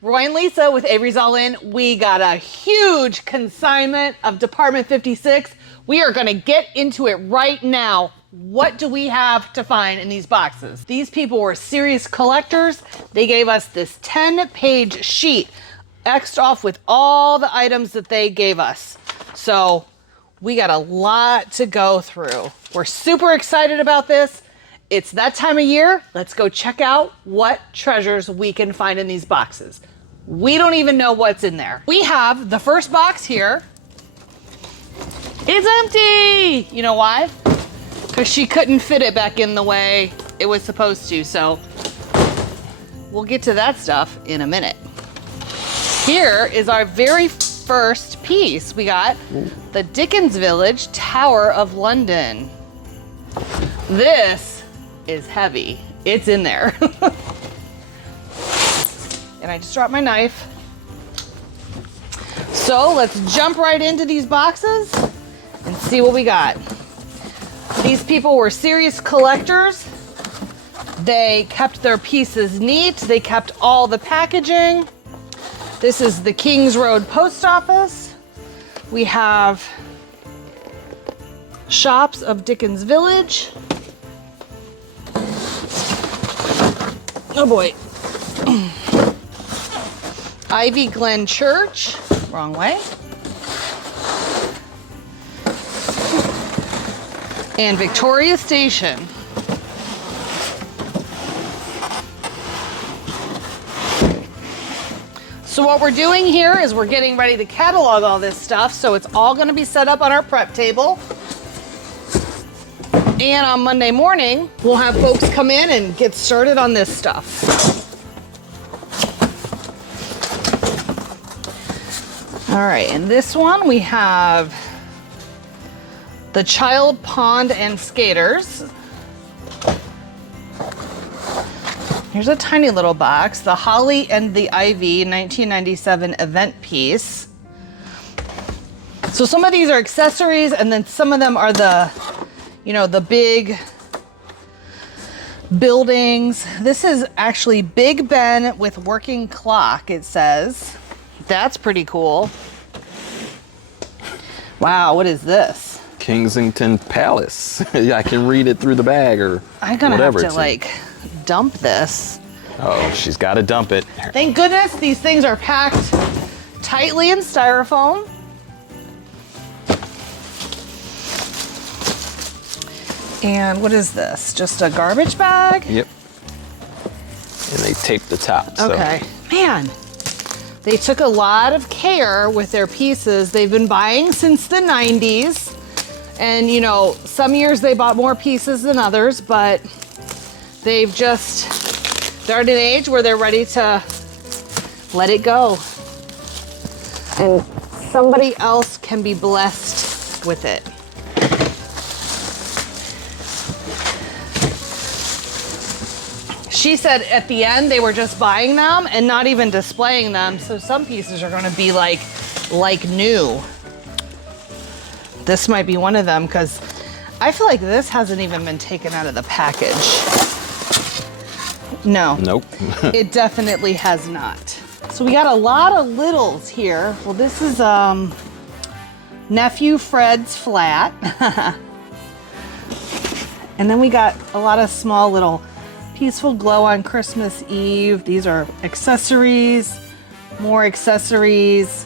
Roy and Lisa with Avery's All In. We got a huge consignment of Department 56. We are gonna get into it right now. What do we have to find in these boxes? These people were serious collectors. They gave us this 10-page sheet, X'd off with all the items that they gave us. So we got a lot to go through. We're super excited about this. It's that time of year. Let's go check out what treasures we can find in these boxes. We don't even know what's in there. We have the first box here. It's empty. You know why? Because she couldn't fit it back in the way it was supposed to. So we'll get to that stuff in a minute. Here is our very first piece. We got the Dickens Village Tower of London. This is heavy. It's in there. And I just dropped my knife. So let's jump right into these boxes and see what we got. These people were serious collectors. They kept their pieces neat. They kept all the packaging. This is the Kings Road Post Office. We have Shops of Dickens Village. Oh boy. Ivy Glen Church, wrong way. And Victoria Station. So what we're doing here is we're getting ready to catalog all this stuff, so it's all gonna be set up on our prep table. And on Monday morning, we'll have folks come in and get started on this stuff. All right, in this one we have the Child Pond and Skaters. Here's a tiny little box, the Holly and the Ivy 1997 event piece. So some of these are accessories and then some of them are the, you know, the big buildings. This is actually Big Ben with working clock, it says. That's pretty cool. Wow, what is this? Kensington Palace. Yeah, I can read it through the bag or I'm gonna whatever have to like dump this. Oh, she's got to dump it. Thank goodness these things are packed tightly in styrofoam. And what is this? Just a garbage bag? Yep. And they taped the top. So. Okay. Man, they took a lot of care with their pieces. They've been buying since the 90s. And you know, some years they bought more pieces than others, but they've just, they're at an age where they're ready to let it go. And somebody else can be blessed with it. She said at the end they were just buying them and not even displaying them. So some pieces are gonna be like new. This might be one of them because I feel like this hasn't even been taken out of the package. No. Nope. It definitely has not. So we got a lot of littles here. Well, this is Nephew Fred's flat. And then we got a lot of small little Peaceful Glow on Christmas Eve. These are accessories, more accessories.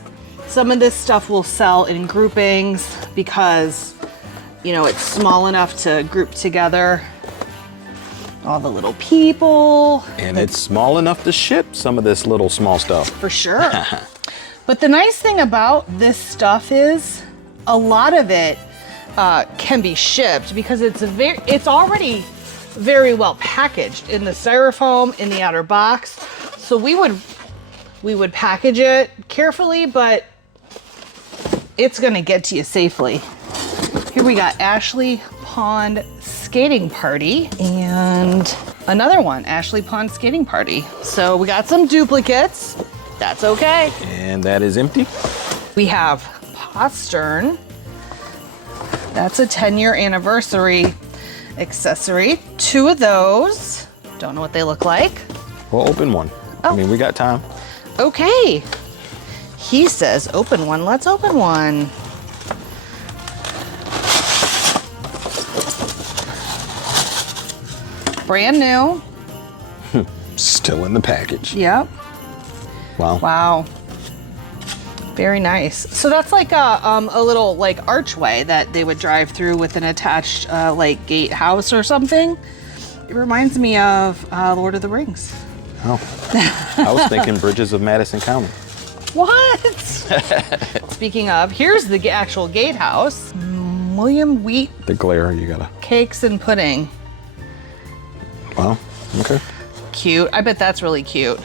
Some of this stuff will sell in groupings because, you know, it's small enough to group together. All the little people. And it's small enough to ship some of this little small stuff. For sure. But the nice thing about this stuff is a lot of it can be shipped because it's already very well packaged in the styrofoam, in the outer box. So we would package it carefully, but it's gonna get to you safely. Here we got Ashley Pond Skating Party and another one, Ashley Pond Skating Party. So we got some duplicates. That's okay. And that is empty. We have Postern. That's a 10-year anniversary accessory. Two of those. Don't know what they look like. We'll open one. Oh. I mean, we got time. Okay. He says open one. Let's open one. Brand new. Still in the package. Yep. Wow. Wow. Very nice. So that's like a little like archway that they would drive through with an attached like gatehouse or something. It reminds me of Lord of the Rings. Oh. I was thinking Bridges of Madison County. What? Speaking of, here's the actual gatehouse. William Wheat The glare, you gotta. Cakes and Pudding. Wow. Okay. Cute. I bet that's really cute.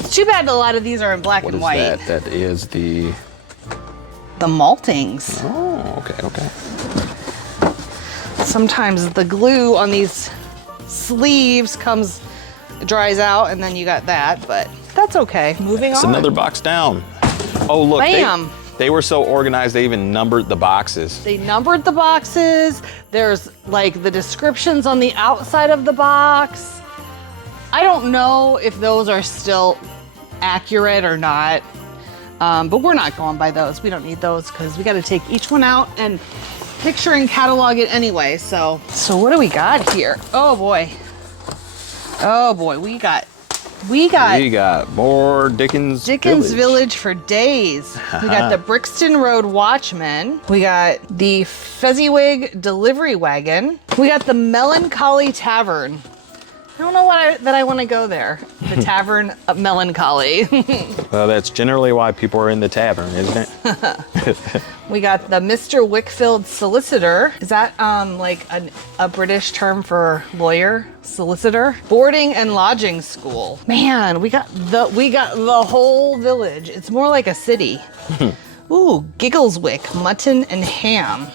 It's too bad a lot of these are in black What and is white. that? That is the. The maltings. Oh, okay, okay. Sometimes the glue on these sleeves dries out, and then you got that, but that's okay. Moving It's on. another box down. Oh, look. Bam. They were so organized, they even numbered the boxes. They numbered the boxes. There's like the descriptions on the outside of the box. I don't know if those are still accurate or not, but we're not going by those. We don't need those because we got to take each one out and picture and catalog it anyway. So what do we got here? Oh boy. Oh boy, we got We got more Dickens Village for days. We got the Brixton Road Watchman. We got the Fezziwig Delivery Wagon. We got the Melancholy Tavern. I don't know that I want to go there. The Tavern of Melancholy. Well, that's generally why people are in the tavern, isn't it? We got the Mr. Wickfield Solicitor. Is that like a British term for lawyer? Solicitor? Boarding and lodging school. Man, we got the whole village. It's more like a city. Ooh, Giggleswick, mutton and ham.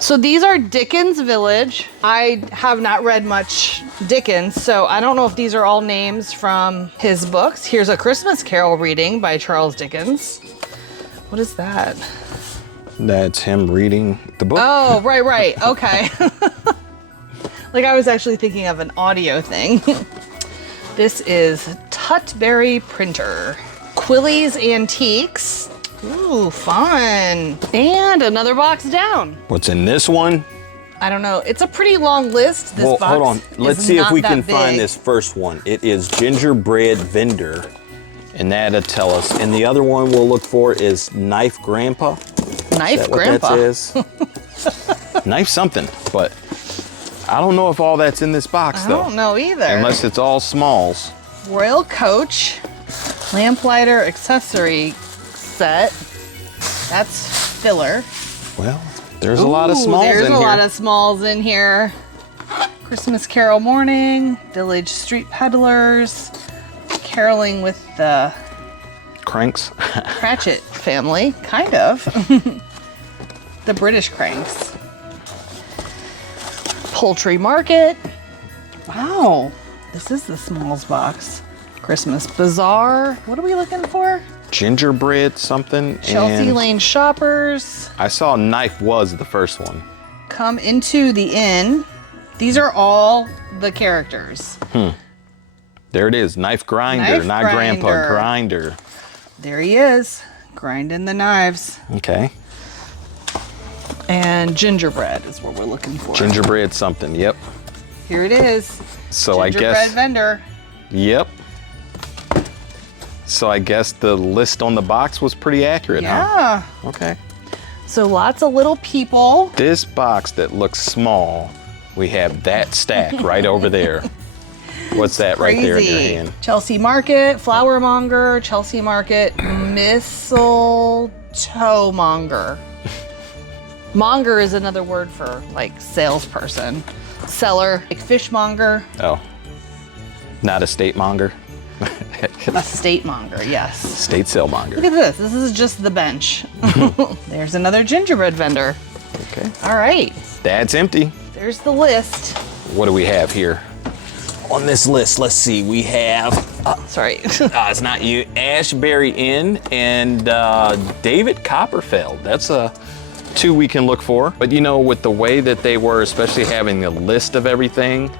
So these are Dickens Village. I have not read much Dickens, so I don't know if these are all names from his books. Here's A Christmas Carol reading by Charles Dickens. What is that? That's him reading the book. Oh, right. Okay. Like I was actually thinking of an audio thing. This is Tutbury Printer. Quilly's Antiques. Ooh, fun. And another box down. What's in this one? I don't know. It's a pretty long list. This box hold on. Let's is see if not we that can find big. this first one. It is Gingerbread Vendor, and that'll tell us. And the other one we'll look for is Knife Grandpa. Knife Is that Grandpa. What that is? Knife something, but I don't know if all that's in this box I though. don't know either. Unless it's all smalls. Royal Coach, lamplighter accessory set. That's filler. Well, there's a lot of Ooh, smalls there's in a here. lot of smalls in here. Christmas Carol Morning, Village Street Peddlers, caroling with the Cranks. Cratchit family, kind of. The British Cranks. Poultry Market. Wow, this is the smalls box. Christmas Bazaar. What are we looking for? Gingerbread something. Chelsea and Lane Shoppers. I saw Knife was the first one. Come into the inn. These are all the characters. There it is. Knife Grinder, Knife not Grandpa. Grinder. Grinder. There he is, grinding the knives. Okay. And gingerbread is what we're looking for. Gingerbread something. Yep. Here it is. So I Gingerbread guess. vendor. Yep. So I guess the list on the box was pretty accurate, huh? Yeah. Okay. So lots of little people. This box that looks small, we have that stack right over there. What's that right there in your Crazy. hand? Chelsea Market, Flower Monger, Chelsea Market, Mistletoe Monger. Monger is another word for like salesperson. Seller, like fishmonger, Oh. Not a state monger. a state monger, yes. State sale monger. Look at this. This is just the bench. There's another gingerbread vendor. Okay. All right. That's empty. There's the list. What do we have here? On this list, let's see. We have, Sorry. it's not you, Ashbury Inn and David Copperfield. That's two we can look for. But you know, with the way that they were, especially having the list of everything,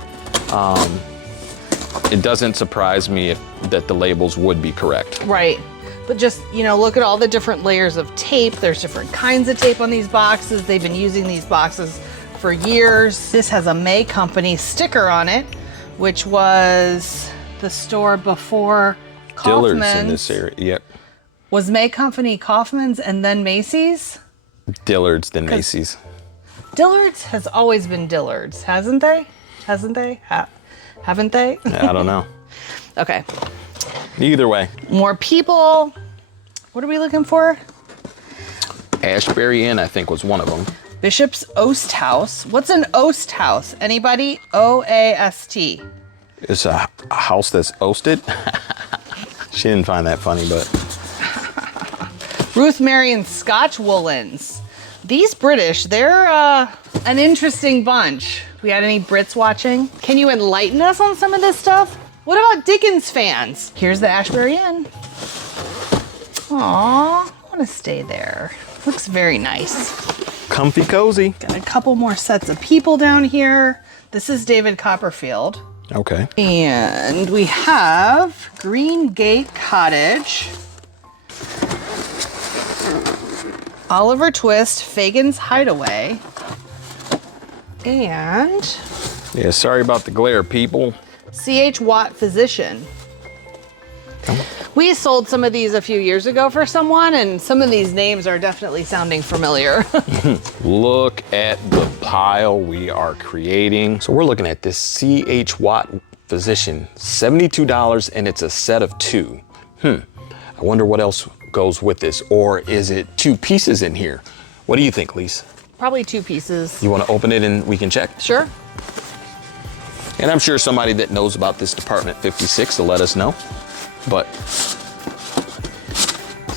it doesn't surprise me that the labels would be correct. Right. But just, you know, look at all the different layers of tape. There's different kinds of tape on these boxes. They've been using these boxes for years. This has a May Company sticker on it, which was the store before Kaufman's. Dillard's in this area. Yep. Was May Company Kaufman's and then Macy's? Dillard's, then Macy's. Dillard's has always been Dillard's, hasn't they? Hasn't they? Haven't they? I don't know. Okay. Either way. More people. What are we looking for? Ashbury Inn, I think, was one of them. Bishop's Oast House. What's an Oast House? Anybody? O-A-S-T. It's a house that's oasted. She didn't find that funny, but. Ruth Marion Scotch Woolens. These British, they're an interesting bunch. We had any Brits watching? Can you enlighten us on some of this stuff? What about Dickens fans? Here's the Ashbury Inn. Aw, I want to stay there. Looks very nice. Comfy cozy. Got a couple more sets of people down here. This is David Copperfield. Okay. And we have Green Gate Cottage. Oliver Twist, Fagin's Hideaway. And Yeah, sorry about the glare, people. C.H. Watt Physician. We sold some of these a few years ago for someone, and some of these names are definitely sounding familiar. Look at the pile we are creating. So we're looking at this C.H. Watt Physician, $72, and it's a set of 2. I wonder what else goes with this, or is it 2 pieces in here? What do you think, Lise? Probably 2 pieces. You want to open it and we can check? Sure. And I'm sure somebody that knows about this Department 56 will let us know. But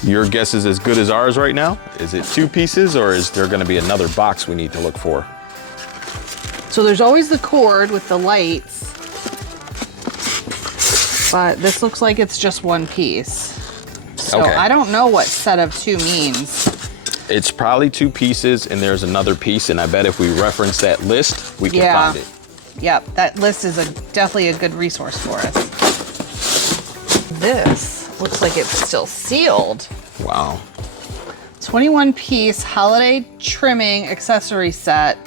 your guess is as good as ours right now. Is it 2 pieces, or is there going to be another box we need to look for? So there's always the cord with the lights, but this looks like it's just 1 piece. So Okay. I don't know what set of 2 means. It's probably 2 pieces, and there's another piece, and I bet if we reference that list, we can find it. Yep, that list is definitely a good resource for us. This looks like it's still sealed. Wow. 21-piece holiday trimming accessory set.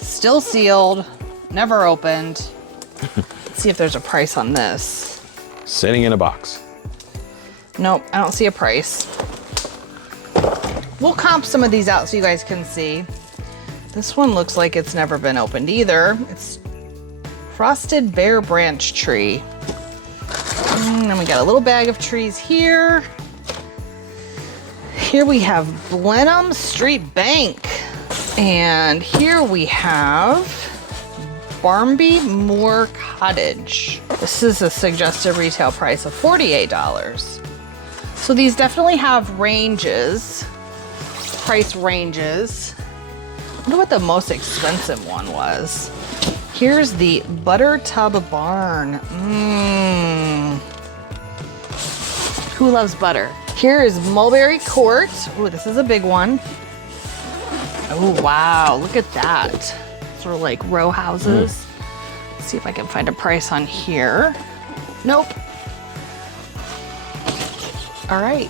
Still sealed, never opened. Let's see if there's a price on this. Sitting in a box. Nope, I don't see a price. We'll comp some of these out so you guys can see. This one looks like it's never been opened either. It's Frosted Bare Branch Tree. And then we got a little bag of trees here. Here we have Blenheim Street Bank. And here we have Barmby Moor Cottage. This is a suggested retail price of $48. So these definitely have ranges, price ranges. I wonder what the most expensive one was. Here's the Butter Tub Barn. Who loves butter? Here is Mulberry Court. Oh, this is a big one. Oh, wow, look at that. Sort of like row houses. Let's see if I can find a price on here. Nope. All right.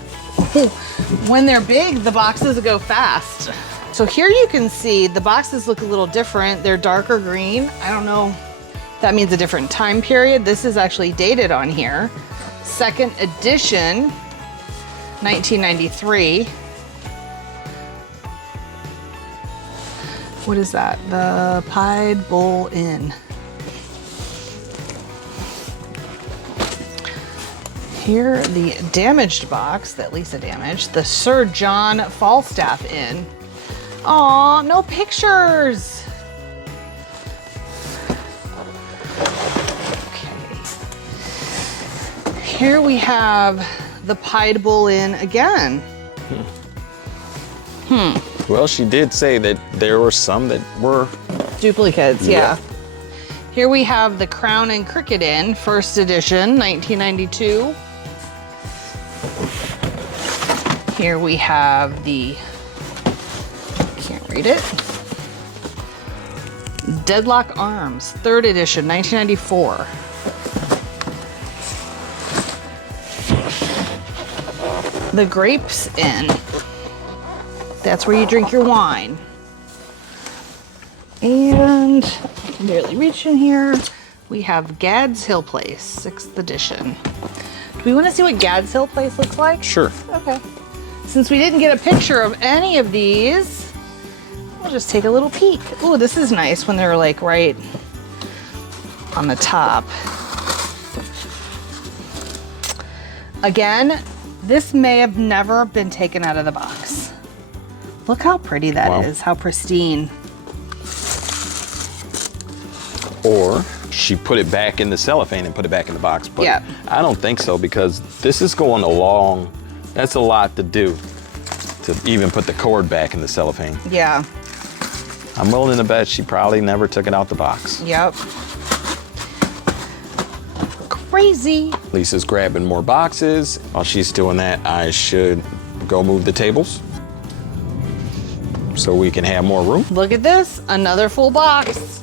When they're big, the boxes go fast. So here you can see the boxes look a little different. They're darker green. I don't know if that means a different time period. This is actually dated on here. Second edition, 1993. What is that? The Pied Bull Inn. Here, the damaged box that Lisa damaged, the Sir John Falstaff Inn. Aw, no pictures. Okay. Here we have the Pied Bull Inn again. Well, she did say that there were some that were Duplicates, yeah. Yeah. Here we have the Crown and Cricket Inn, first edition, 1992. Here we have the, can't read it, Deadlock Arms, third edition, 1994. the grapes in. That's where you drink your wine. And I can barely reach in here. We have Gad's Hill Place, 6th edition. Do we want to see what Gad's Hill Place looks like? Sure. Okay. Since we didn't get a picture of any of these, we'll just take a little peek. Oh, this is nice when they're like right on the top. Again, this may have never been taken out of the box. Look how pretty that is, how pristine. Or she put it back in the cellophane and put it back in the box. But Yeah. I don't think so, because this is going along. That's a lot to do to even put the cord back in the cellophane. Yeah. I'm willing to bet she probably never took it out the box. Yep. Crazy. Lisa's grabbing more boxes. While she's doing that, I should go move the tables so we can have more room. Look at this, another full box.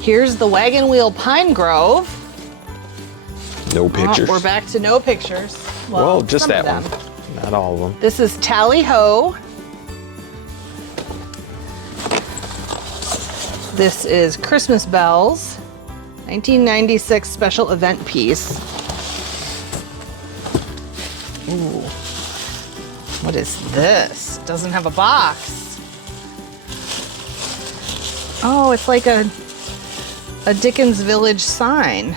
Here's the Wagon Wheel Pine Grove. No pictures. We're back to no pictures. Well, just some that of one. them. Not all of them. This is Tally Ho. This is Christmas Bells, 1996 special event piece. Ooh. What is this? Doesn't have a box. Oh, it's like a Dickens Village sign.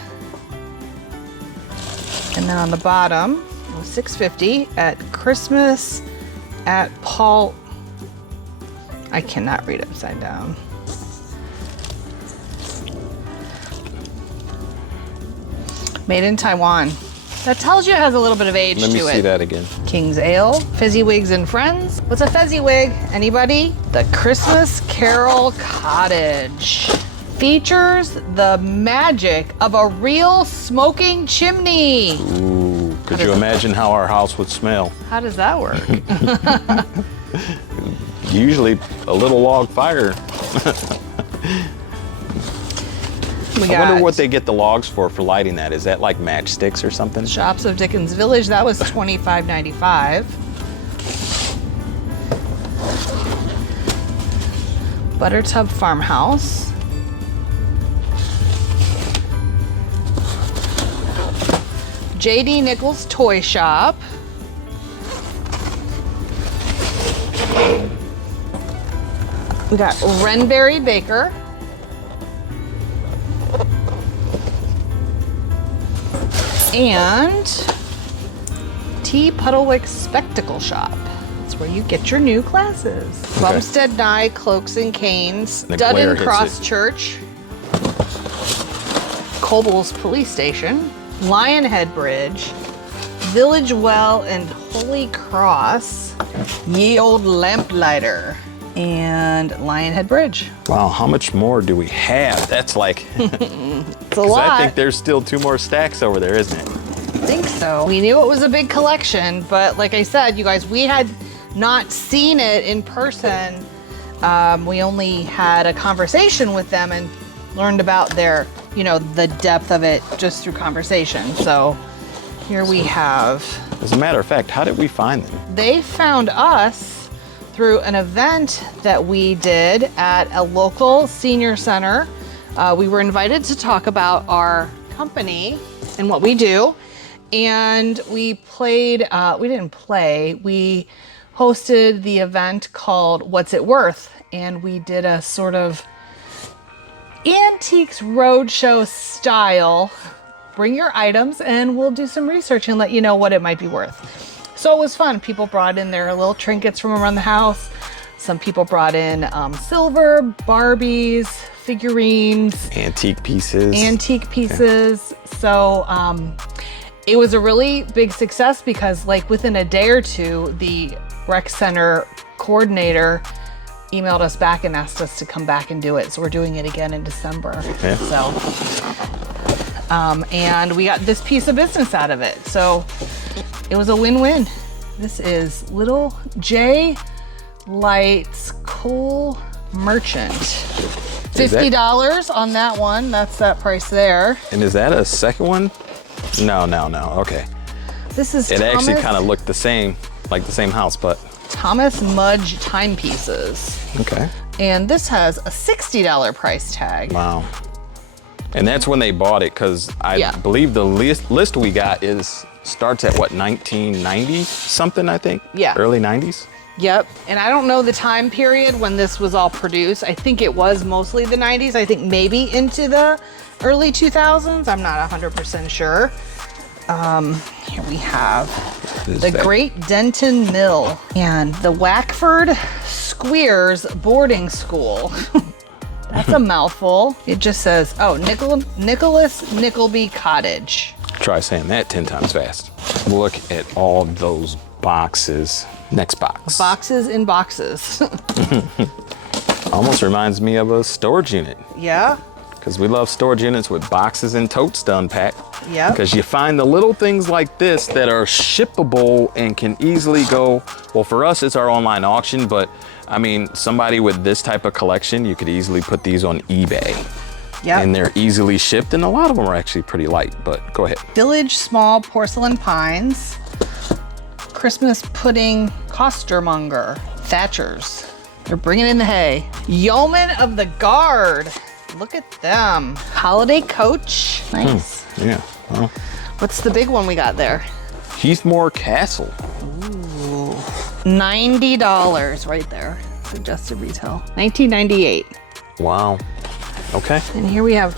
And then on the bottom, $6.50 at Christmas at Paul. I cannot read upside down. Made in Taiwan. That tells you it has a little bit of age Let to me it. see that again. King's Ale, Fezziwigs and Friends. What's a Fezziwig? Anybody? The Christmas Carol Cottage. Features the magic of a real smoking chimney. Ooh, could you imagine how our house would smell? How does that work? Usually a little log fire. We I wonder got what they get the logs for lighting that. Is that like matchsticks or something? Shops of Dickens Village. That was $25.95. Buttertub Farmhouse. J.D. Nichols Toy Shop. We got Renberry Baker. And T. Puddlewick Spectacle Shop. That's where you get your new glasses. Bumstead Nye Cloaks and Canes. The glare Dudden hits Cross it. Church. Coble's Police Station. Lionhead Bridge. Village Well and Holy Cross. Ye Old Lamplighter. And Lionhead Bridge. Wow, how much more do we have? That's like, It's a lot. I think there's still 2 more stacks over there, isn't it? I think so. We knew it was a big collection, but like I said, you guys, we had not seen it in person. We only had a conversation with them and learned about their, the depth of it just through conversation. So here we have. As a matter of fact, how did we find them? They found us through an event that we did at a local senior center. We were invited to talk about our company and what we do. And we played, we hosted the event called What's It Worth? And we did a sort of Antiques Roadshow style. Bring your items and we'll do some research and let you know what it might be worth. So it was fun. People brought in their little trinkets from around the house. Some people brought in silver, Barbies, figurines. Antique pieces. So it was a really big success because like within a day or two, the rec center coordinator emailed us back and asked us to come back and do it. So we're doing it again in December. Yeah. So, and we got this piece of business out of it. So it was a win-win. This is Little J Lights Cool Merchant. $50 on that one. That's that price there. And is that a second one? No. Okay. This is It actually Thomas- kind of looked the same, like the same house, but Thomas Mudge timepieces. okay. And this has a $60 price tag. Wow. And that's when they bought it, because I Yeah. believe the list we got starts at what, 1990 something, I think? Yeah. Early 90s? Yep. And I don't know the time period when this was all produced. I think it was mostly the 90s. I think maybe into the early 2000s. I'm not 100% sure. Here we have the Great Denton Mill and the Wackford Squeers Boarding School. That's a mouthful. It just says, oh, Nicholas Nickleby Cottage. Try saying that 10 times fast. Look at all those boxes. Next box. Boxes in boxes. Almost reminds me of a storage unit, Yeah. because we love storage units with boxes and totes to unpack. Yep. Because you find the little things like this that are shippable and can easily go, well, for us, it's our online auction, but I mean, somebody with this type of collection, you could easily put these on eBay. Yep. And they're easily shipped, and a lot of them are actually pretty light, but go ahead. Village Small Porcelain Pines. Christmas Pudding Costermonger. Thatchers. They're bringing in the hay. Yeomen of the Guard. Look at them. Holiday Coach. Nice. Yeah, well, What's the big one we got there? Heathmore Castle. $90 right there. Suggested retail. 1998. Wow. Okay. And here we have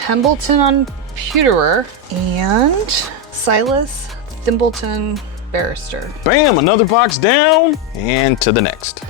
Hambleton on Pewterer and Silas Thimbleton Barrister. Bam, another box down, and to the next.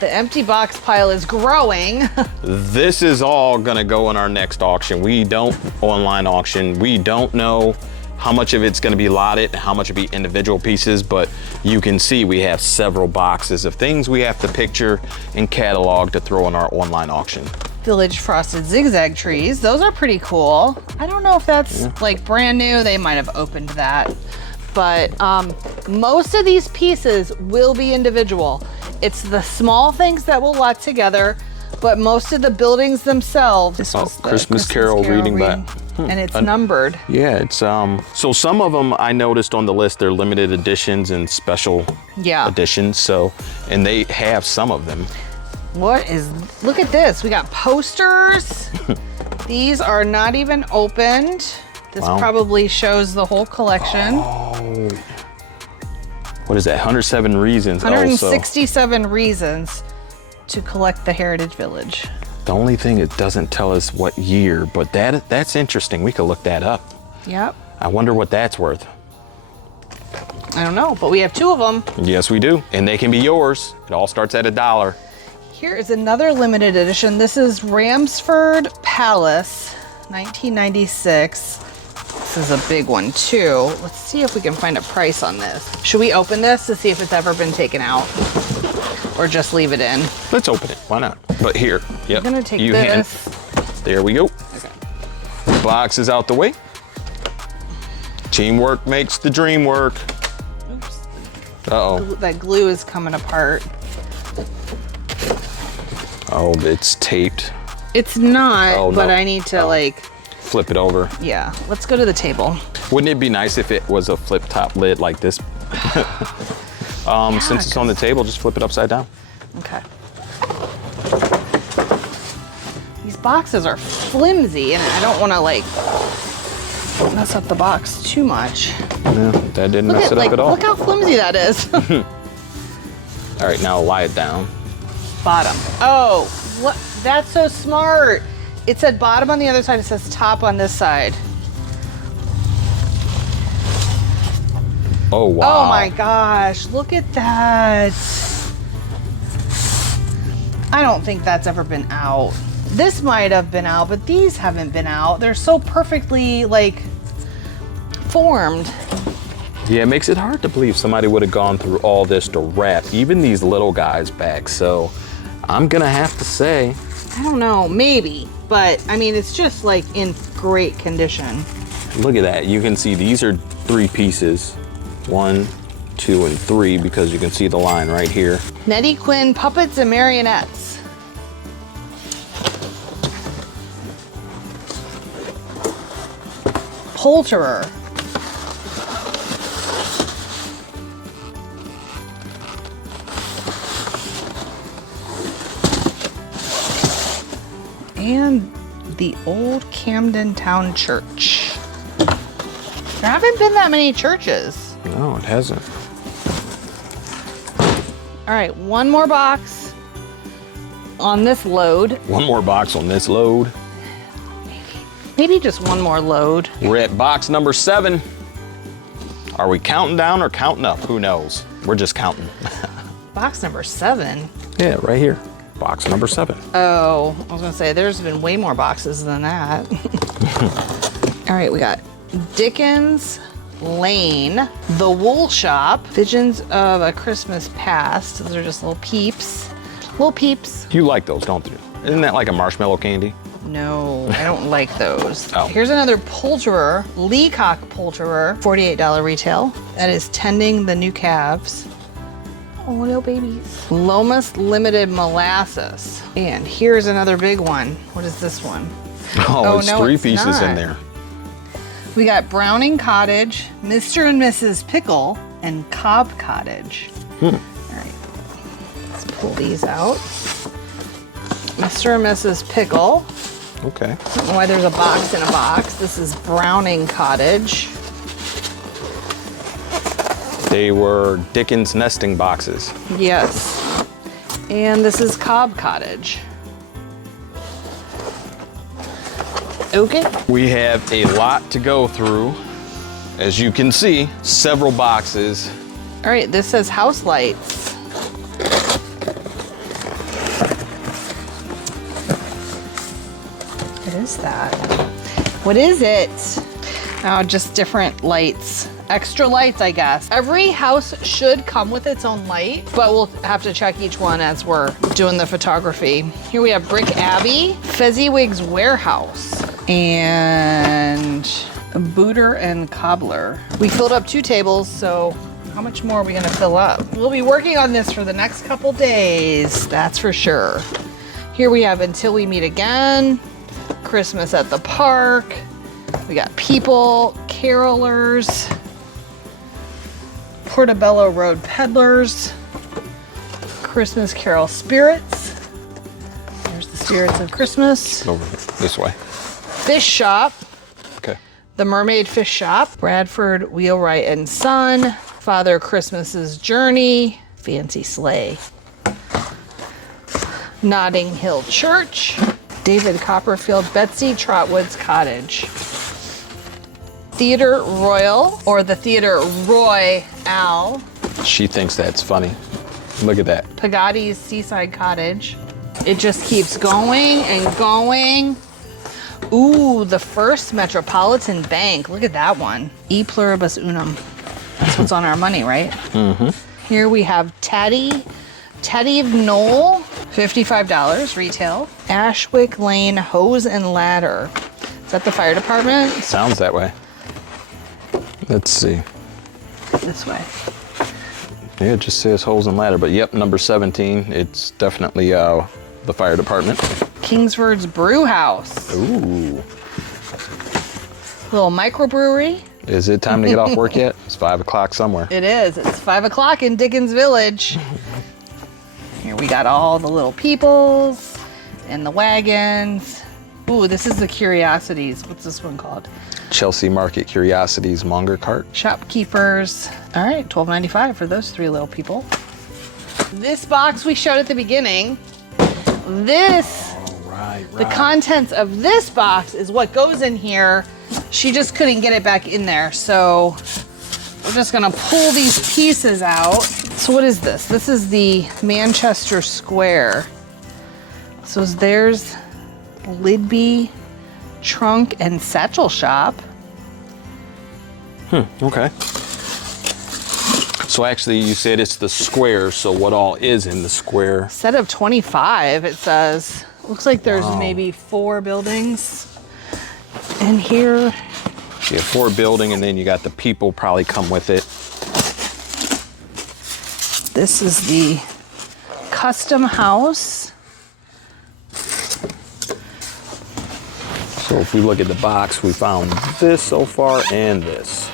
The empty box pile is growing. This is all gonna go in our next auction. We don't online auction. We don't know how much of it's gonna be lotted and how much will be individual pieces, but you can see we have several boxes of things we have to picture and catalog to throw in our online auction. Village Frosted Zigzag Trees. Those are pretty cool. I don't know if that's like brand new. They might have opened that. But most of these pieces will be individual. It's the small things that will lot together, but most of the buildings themselves. This was the Christmas Carol reading back. And it's numbered. Yeah, it's so some of them I noticed on the list, they're limited editions and special editions. So, and they have some of them. Look at this. We got posters. These are not even opened. This Wow. probably shows the whole collection. Oh, what is that? 107 reasons. 167 reasons to collect the Heritage Village. The only thing it doesn't tell us what year, but that's interesting. We could look that up. Yep. I wonder what that's worth. I don't know, but we have two of them. Yes, we do, and they can be yours. It all starts at $1. Here is another limited edition. This is Ramsford Palace, 1996. This is a big one too. Let's see if we can find a price on this. Should we open this to see if it's ever been taken out? Or just leave it in? Let's open it. Why not? But here, yep. I'm gonna take you this. There we go. Okay. Box is out the way. Teamwork makes the dream work. Oops. Uh-oh. That glue is coming apart. Oh, it's taped. It's not, Oh, but no. I need to like, Flip it over. yeah. Let's go to the table. Wouldn't it be nice if it was a flip top lid like this? Since it's on the table, just flip it upside down. Okay. These boxes are flimsy and I don't want to like mess up the box too much. Yeah, that didn't mess it up at all. Look how flimsy that is. All right, now lie it down. Bottom. Oh, what? That's so smart. It said bottom on the other side. It says top on this side. Oh, wow. Oh my gosh, look at that. I don't think that's ever been out. This might have been out, but these haven't been out. They're so perfectly like formed. Yeah, it makes it hard to believe somebody would have gone through all this to wrap even these little guys back. So I'm gonna have to say, I don't know, maybe, but I mean, it's just like in great condition. look at that. You can see these are 3 pieces. 1, 2, and 3, because you can see the line right here. Nettie Quinn Puppets and Marionettes. Poulterer. And the old Camden Town Church. There haven't been that many churches. No, it hasn't. All right, one more box on this load. One more box on this load. Maybe just one more load. We're at box number 7. Are we counting down or counting up? Who knows? We're just counting. Box number 7? Yeah, right here. Box number 7. Oh, I was gonna say, there's been way more boxes than that. All right, we got Dickens Lane, The Wool Shop, Visions of a Christmas Past. Those are just little peeps. Little peeps. You like those, don't you? Isn't that like a marshmallow candy? No, I don't like those. Oh. Here's another poulterer, Leacock Poulterer, $48 retail. That is tending the new calves. Oh, little babies. Lomas Limited Molasses. And here's another big one. What is this one? Oh, it's no, 3 it's pieces in not. there. We got Browning Cottage, Mr. and Mrs. Pickle, and Cobb Cottage. All right, let's pull these out. Mr. and Mrs. Pickle. Okay. I don't know why there's a box in a box. This is Browning Cottage. They were Dickens nesting boxes. Yes. And this is Cobb Cottage. Okay. We have a lot to go through. As you can see, several boxes. All right, this says house lights. What is that? What is it? Oh, just different lights. Extra lights, I guess. Every house should come with its own light, but we'll have to check each one as we're doing the photography. Here we have Brick Abbey, Fezziwig's Warehouse, and Booter and Cobbler. We filled up 2 tables, so how much more are we gonna fill up? We'll be working on this for the next couple days, that's for sure. Here we have Until We Meet Again, Christmas at the Park. We got People, Carolers, Portobello Road Peddlers, Christmas Carol Spirits. There's the Spirits of Christmas. Over this way. Fish Shop, Okay. The Mermaid Fish Shop, Bradford Wheelwright and Son, Father Christmas's Journey, Fancy Sleigh, Notting Hill Church, David Copperfield, Betsy Trotwood's Cottage, Theater Royal, or the Theater Royale, She thinks that's funny. Look at that. Pagatti's Seaside Cottage. It just keeps going and going. Ooh, the First Metropolitan Bank. Look at that one. E pluribus unum. That's what's on our money, right? Mm-hmm. Here we have Teddy Knoll, $55 retail. Ashwick Lane Hose and Ladder. Is that the fire department? Sounds that way. Let's see. This way. Yeah, it just says hose and ladder, but yep, number 17. It's definitely the fire department. Kingsford's Brew House. Ooh. Little microbrewery. Is it time to get off work yet? It's 5 o'clock somewhere. It is. It's 5 o'clock in Dickens Village. Here we got all the little peoples and the wagons. Ooh, this is the Curiosities. What's this one called? Chelsea Market Curiosities Monger Cart. Shopkeepers. All right, $12.95 for those 3 little people. This box we showed at the beginning. This, Right. the contents of this box is what goes in here. She just couldn't get it back in there, so we're just gonna pull these pieces out. So what is this? This is the Manchester Square. So there's Lidby Trunk and Satchel Shop. Okay. So actually you said it's the square, so what all is in the square? Set of 25, it says. Looks like there's Wow. maybe 4 buildings in here. You have 4 building and then you got the people probably come with it. This is the custom house. So if we look at the box, we found this so far and this.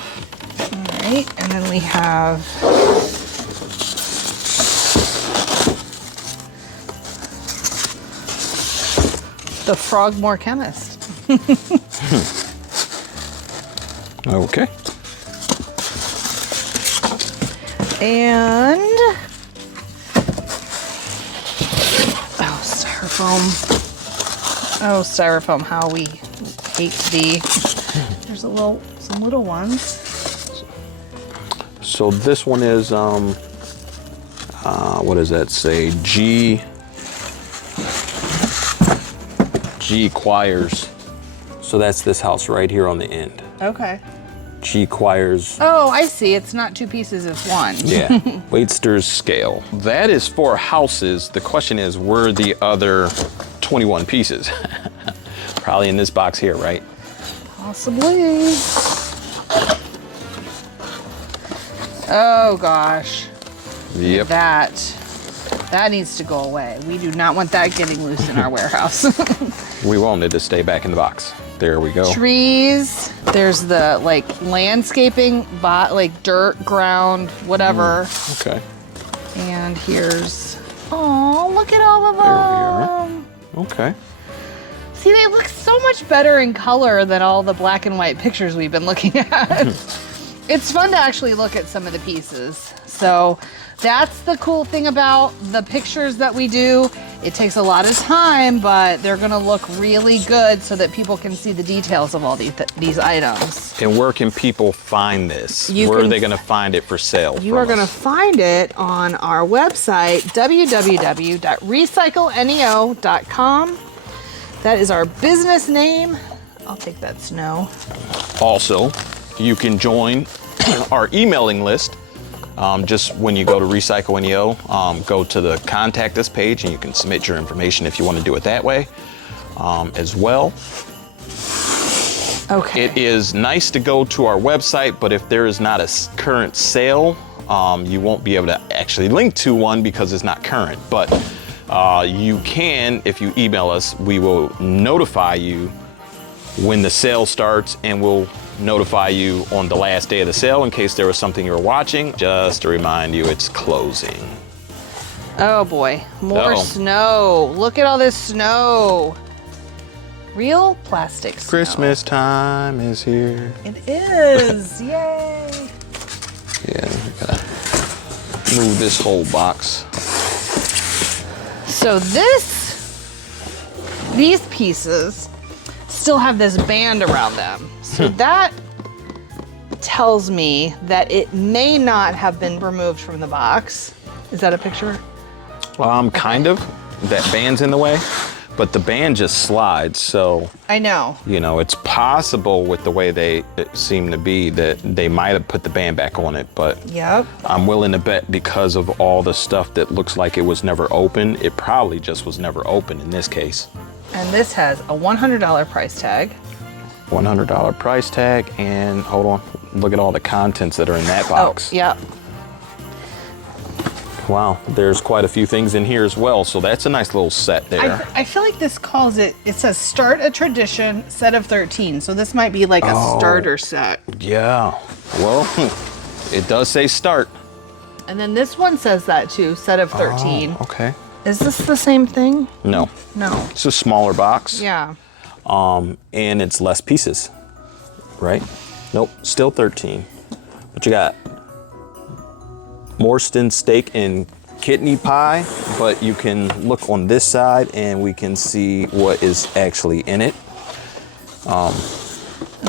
All right, and then we have The Frogmore chemist. Okay. And styrofoam. Oh, styrofoam, how we hate thee. There's some little ones. So this one is what does that say? G Choirs. So that's this house right here on the end. Okay. G Choirs. Oh, I see. It's not two pieces, it's one. Yeah, Waitster's scale. That is for houses. The question is, where the other 21 pieces? Probably in this box here, right? Possibly. Oh gosh. Yep. That needs to go away. We do not want that getting loose in our warehouse. We want it to stay back in the box. There we go. Trees. There's the like landscaping, like dirt, ground, whatever. Okay. And here's, oh, look at all of There we them. are. Okay. See, they look so much better in color than all the black and white pictures we've been looking at. It's fun to actually look at some of the pieces. So that's the cool thing about the pictures that we do. It takes a lot of time, but they're gonna look really good so that people can see the details of all these items. And where can people find this? You Where are can- they going to find it for sale? You are gonna find it on our website, www.recycleneo.com. That is our business name. I'll take that snow. Also, you can join our emailing list. Just when you go to Recycle NEO, go to the contact us page and you can submit your information if you want to do it that way as well. Okay. It is nice to go to our website, but if there is not a current sale, you won't be able to actually link to one because it's not current. But you can, if you email us, we will notify you when the sale starts, and we'll notify you on the last day of the sale in case there was something you were watching. Just to remind you, it's closing. Oh boy, more Uh-oh. snow. Look at all this snow. Real plastic snow. Christmas time is here. It is, yay. Yeah, we gotta move this whole box. So these pieces still have this band around them. So that tells me that it may not have been removed from the box. Is that a picture? Kind of. That band's in the way, but the band just slides, so I know. you know, it's possible with the way it seem to be that they might have put the band back on it, but Yep. I'm willing to bet because of all the stuff that looks like it was never open, it probably just was never open in this case. And this has a $100 price tag. $100 price tag, and hold on, look at all the contents that are in that box. Oh, yep. Wow, there's quite a few things in here as well, so that's a nice little set there. I feel like this calls it says start a tradition set of 13. So this might be like a starter set. Yeah, well, it does say start. And then this one says that too, set of 13. Oh, okay. Is this the same thing? No, No. it's a smaller box. Yeah. And it's less pieces, right? Nope, still 13. But you got Morstan steak and kidney pie, but you can look on this side and we can see what is actually in it. And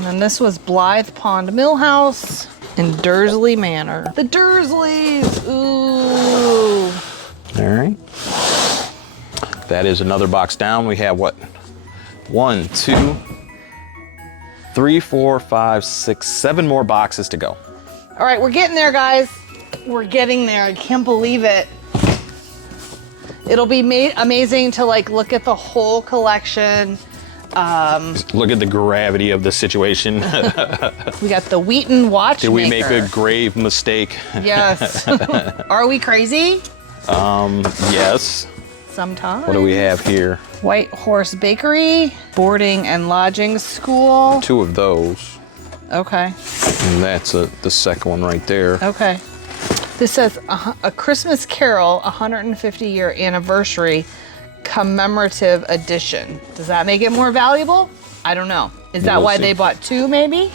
then this was Blythe Pond Mill House in Dursley Manor. The Dursleys! Ooh. All right. That is another box down. We have what? 1, 2, 3, 4, 5, 6, 7 more boxes to go. All right, we're getting there, guys. We're getting there. I can't believe it. It'll be amazing to like look at the whole collection. Look at the gravity of the situation. We got the Wheaton watchmaker. Did we make a grave mistake? Yes. Are we crazy? Yes. Sometimes. What do we have here? White Horse Bakery, boarding and lodging school. 2 of those. Okay. And that's the second one right there. Okay. This says a Christmas Carol 150-year anniversary commemorative edition. Does that make it more valuable? I don't know. Is that We'll why see. they bought two, maybe?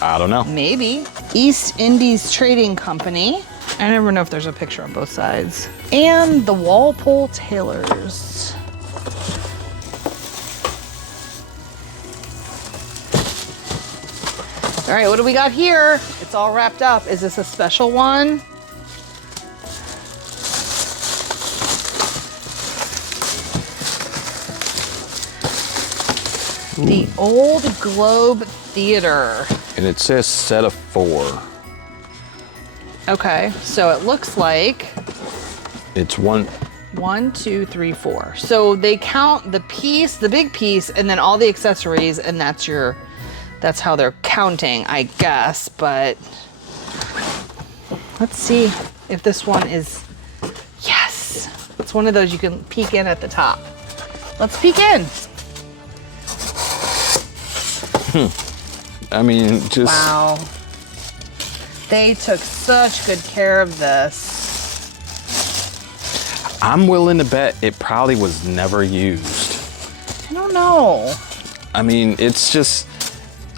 I don't know. Maybe. East Indies Trading Company. I never know if there's a picture on both sides. And the Walpole Tailors. All right, what do we got here? It's all wrapped up. Is this a special one? The Old Globe Theater. And it says set of 4. Okay, so it looks like It's one. 1, 2, 3, 4. So they count the piece, the big piece, and then all the accessories, and that's how they're counting, I guess. But let's see if this one is, yes, it's one of those you can peek in at the top. Let's peek in. I mean, just. Wow. They took such good care of this. I'm willing to bet it probably was never used. I don't know. I mean, it's just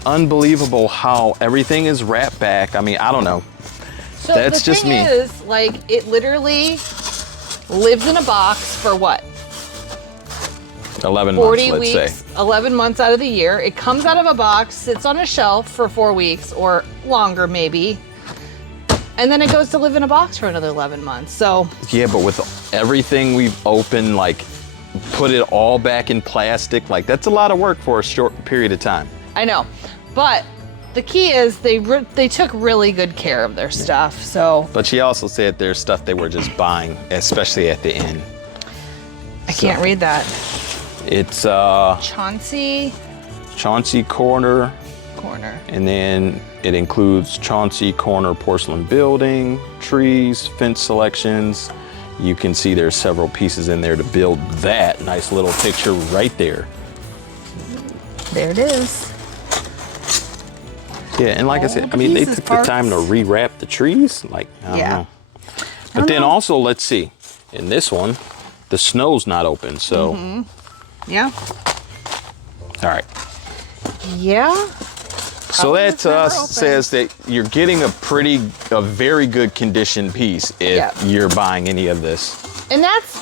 unbelievable how everything is wrapped back. I mean, I don't know. So That's the just thing me. is, like, it literally lives in a box for what? 11 40 months, let's weeks, say. 11 months out of the year. It comes out of a box, sits on a shelf for 4 weeks or longer maybe. And then it goes to live in a box for another 11 months. So, Yeah, but with everything we've opened, like, put it all back in plastic, like, that's a lot of work for a short period of time. I know. But the key is they took really good care of their stuff. So, But she also said there's stuff they were just buying, especially at the end. I can't read that. It's Chauncey Chauncey Corner, Corner. and then it includes Chauncey Corner porcelain building, trees, fence selections. You can see there's several pieces in there to build that nice little picture right there. There it is. Yeah, and like I All said, the I mean, they pieces, took the time to parts. rewrap the trees. Like, I don't Yeah. know. But then also, let's see, in this one, the snow's not open, so, Yeah. all right. Yeah. So Probably that was to never us open. says that you're getting a very good condition piece if Yeah. you're buying any of this. And that's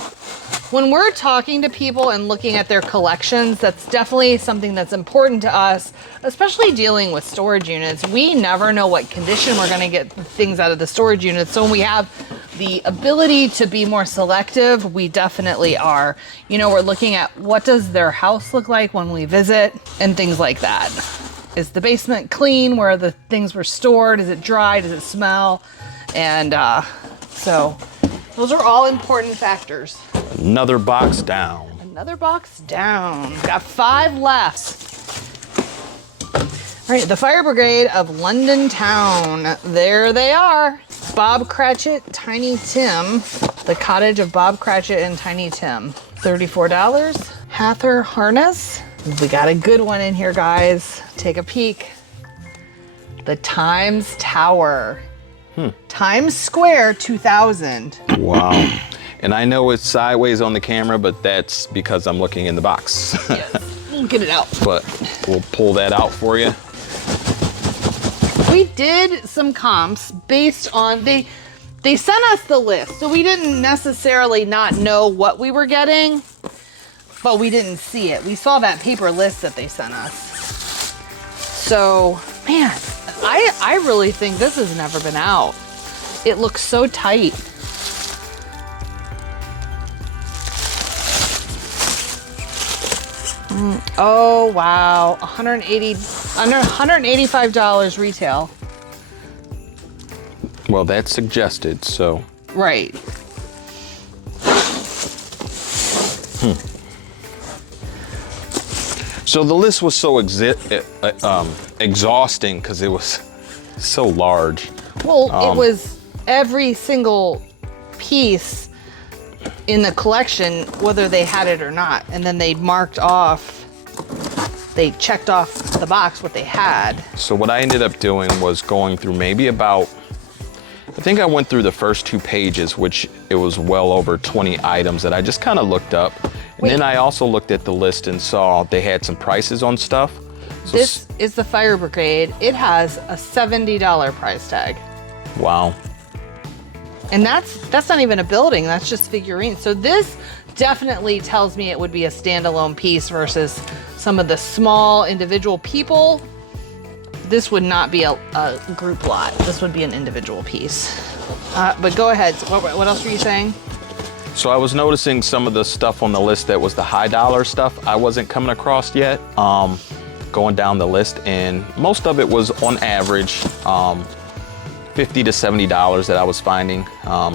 when we're talking to people and looking at their collections, that's definitely something that's important to us, especially dealing with storage units. We never know what condition we're going to get things out of the storage units. So when we have the ability to be more selective, we definitely are. You know, we're looking at what does their house look like when we visit and things like that. Is the basement clean where the things were stored? Is it dry? Does it smell? And so those are all important factors. Another box down. Another box down. Got 5 left. All right, the Fire Brigade of London Town. There they are. Bob Cratchit, Tiny Tim. The Cottage of Bob Cratchit and Tiny Tim. $34. Hather Harness. We got a good one in here, guys. Take a peek. The Times Tower. Times Square 2000. Wow. And I know it's sideways on the camera, but that's because I'm looking in the box. Yes. We'll get it out. But we'll pull that out for you. We did some comps based on they sent us the list, so we didn't necessarily not know what we were getting, but we didn't see it. We saw that paper list that they sent us. So, man, I really think this has never been out. It looks so tight. Oh wow, under $185 retail. Well, that's suggested, so. Right. So the list was so exhausting because it was so large. Well, it was every single piece in the collection, whether they had it or not, and then they marked off. They checked off the box what they had. So what I ended up doing was going through maybe about, I think I went through the first 2 pages, which it was well over 20 items that I just kind of looked up. And then I also looked at the list and saw they had some prices on stuff. So This is the Fire Brigade. It has a $70 price tag. wow. And that's not even a building, that's just figurines. So this definitely tells me it would be a standalone piece versus some of the small individual people. This would not be a group lot. This would be an individual piece. But go ahead, what else were you saying? So I was noticing some of the stuff on the list that was the high dollar stuff I wasn't coming across yet. Going down the list, and most of it was on average $50 to $70 that I was finding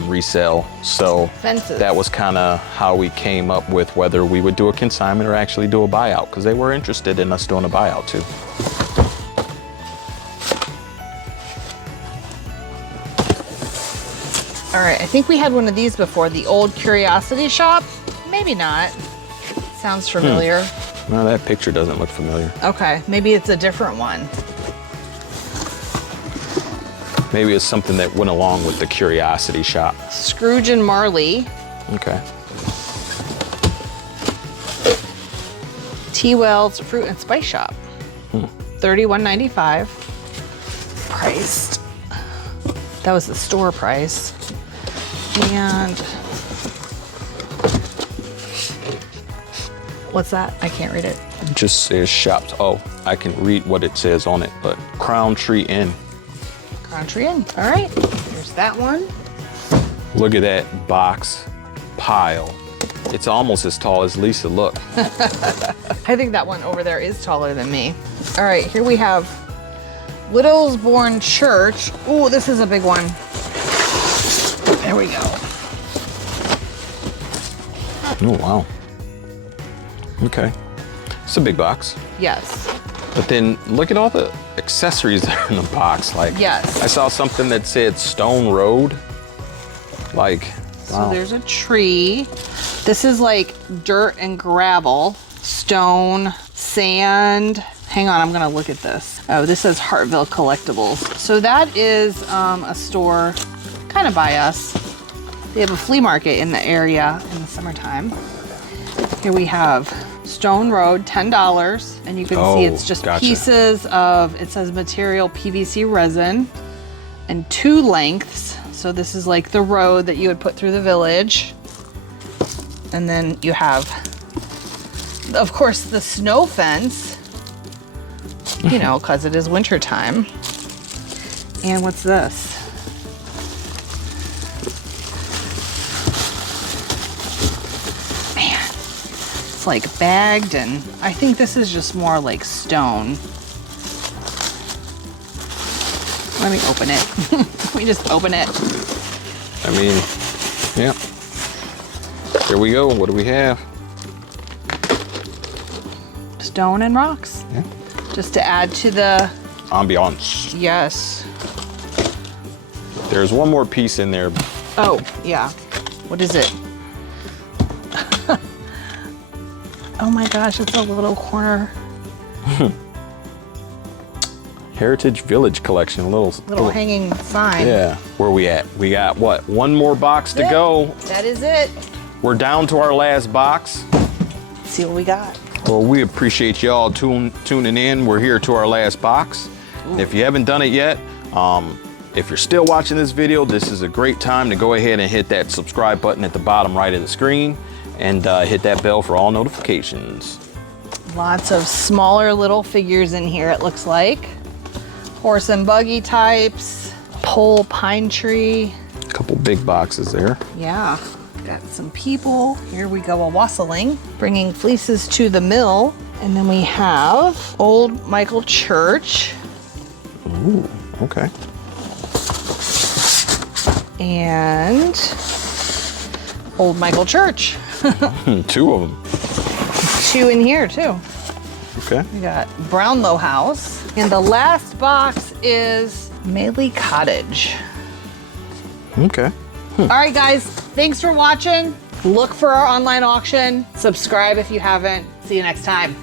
resale. So Fences. that was kind of how we came up with whether we would do a consignment or actually do a buyout, because they were interested in us doing a buyout too. All right, I think we had one of these before, the old Curiosity Shop. Maybe not. Sounds familiar. No, that picture doesn't look familiar. Okay, maybe it's a different one. Maybe it's something that went along with the Curiosity Shop. Scrooge and Marley. Okay. T. Wells Fruit and Spice Shop. $31.95. Priced. That was the store price. And what's that? I can't read it. It just says shops. Oh, I can read what it says on it, but Crown Tree Inn. Country Inn. All right, here's that one. Look at that box pile. It's almost as tall as Lisa. Look. I think that one over there is taller than me. All right, here we have Widowsborn Church. Ooh, this is a big one. There we go. Oh, wow. Okay. It's a big box. Yes. But then look at all the accessories that are in the box. Like, Yes. I saw something that said Stone Road. Like, wow. So there's a tree. This is like dirt and gravel, stone, sand. Hang on, I'm gonna look at this. Oh, this says Hartville Collectibles. So that is a store kind of by us. They have a flea market in the area in the summertime. Here we have Stone Road, $10. And you can see it's just gotcha. pieces of, it says material PVC resin and 2 lengths. So this is like the road that you would put through the village. And then you have, of course, the snow fence, you know, because it is winter time. And what's this? Man, it's like bagged, and I think this is just more like stone. Let me open it. Let me just open it. I mean, yeah. Here we go. What do we have? Stone and rocks. Yeah. Just to add to the, Ambiance. yes. There's one more piece in there. Oh, yeah. What is it? Oh my gosh, it's a little corner. Heritage Village Collection. A little Hanging sign. Yeah. Where we at? We got what? One more box to That's it. go. That is it. We're down to our last box. Let's see what we got. Well, we appreciate y'all tuning in. We're here to our last box. And if you haven't done it yet, if you're still watching this video, this is a great time to go ahead and hit that subscribe button at the bottom right of the screen and hit that bell for all notifications. Lots of smaller little figures in here, it looks like. Horse and buggy types, pole pine tree. A couple big boxes there. Yeah, got some people. Here we go, a wassailing, bringing fleeces to the mill. And then we have Old Michael Church. Ooh, okay. And Old Michael Church. 2 of them. 2 in here too. Okay. We got Brownlow House. And the last box is Maley Cottage. Okay. All right, guys, thanks for watching. Look for our online auction. Subscribe if you haven't. See you next time.